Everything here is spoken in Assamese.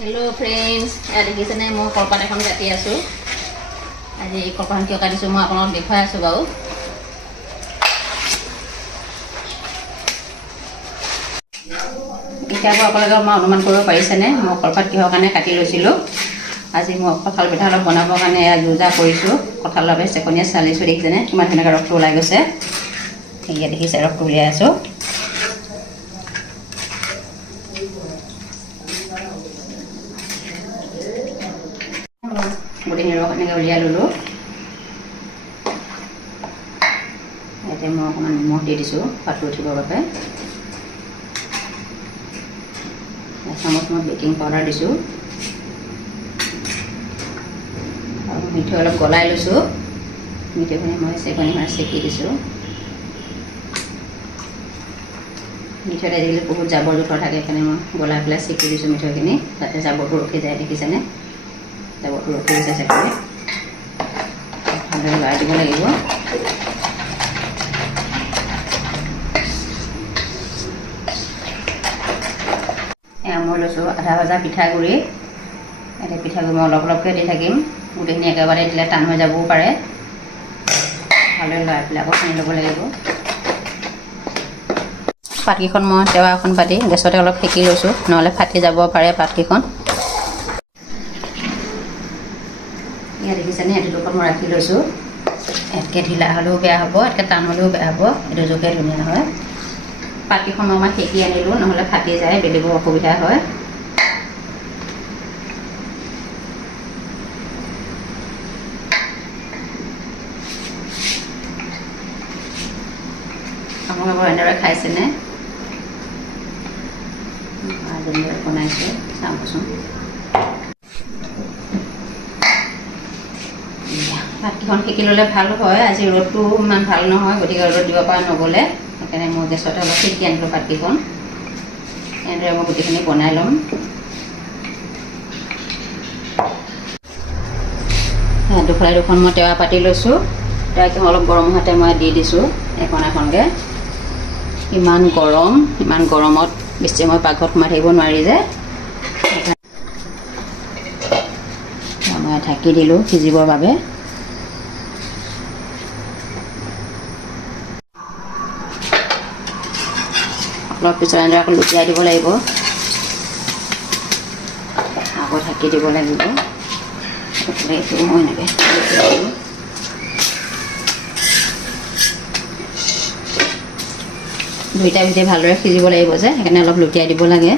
हेलो फ्रेंड्स या देखिছেনে মই কলপাত এখন কাটি আছো আজি এই কলপাত কিয় কাটিছো মই আপোনাক দেখাই আছো বাউ এতিয়া আপোনালোকে মই অনুমান কৰিব পাৰিছেনে মই কলপাত কিহৰ কাৰণে কাটি লৈছিলো আজি মই কঁঠাল পিঠা অলপ বনাবৰ কাৰণে যোজা কৰিছো কঁঠাল লবে চেকনিয়া চালিছো দেখিছেনে কিমান ধুনীয়াকৈ ৰসটো ওলাই গৈছে এয়া দেখিছে ৰসটো উলিয়াই আছো Buding rok ini kau lihat dulu. Ini mau di disu, patut coba apa? Sama baking powder disu. Mito olah golai lusu. Mito punya mau sekoni masih disu. Mito ada jadi puhut jabol tu thora kayak ni mau golai plastik disu mito ini. Tapi jabol tu oke jadi kisahnya. Jabol tu oke bisa sekali. Ada lagi boleh ibu. Mau lusu ada baca pitha guri. Ada pitha guri mau lok ke di thagim. Udah ni agak balik dia tanah jabu pare. Kalau lagi aku ni boleh ibu. Pati kon mau coba kon pati. Gesot kalau fikir lusu. Nolak pati jabu pare pati kon. Ya di sana ada dua kamera kilo su, ke dhila halu be abo, ke tan halu be abo, itu juga dunia hoy. Pati kon mama kheki anilu, নহলে ফাটি যায় বেলেগৰ অসুবিধা হয়। আপোনালোকে এনেদৰে খাইছেনে? আজি বনাইছে চাওকচোন। পাতিখন খেকি ললে ভাল হয় আজি ৰ'দটো ইমান ভাল নহয় গতিকে ৰ'দ দিব পৰা নগলে সেইকাৰণে মই গেছতে অলপ খেকি আনিলো পাতিখন এনেদৰে মই গোটেইখিনি বনাই ল'ম দুফালে দুখন মই টেৱা পাতি লৈছোঁ তাইকে অলপ গৰম হাতে মই দি দিছোঁ এখন এখনকৈ ইমান গৰমত বেছি মই পাকঘৰত সোমাই থাকিব নোৱাৰি যে মই ঢাকি দিলোঁ সিজিবৰ বাবে অলপ পিছত এনেদৰে আকৌ লুটিয়াই দিব লাগিব আকৌ ঢাকি দিব লাগিব এইটো মই এনেকৈ দুইটা ভালদৰে সিজিব লাগিব যে সেইকাৰণে অলপ লুটিয়াই দিব লাগে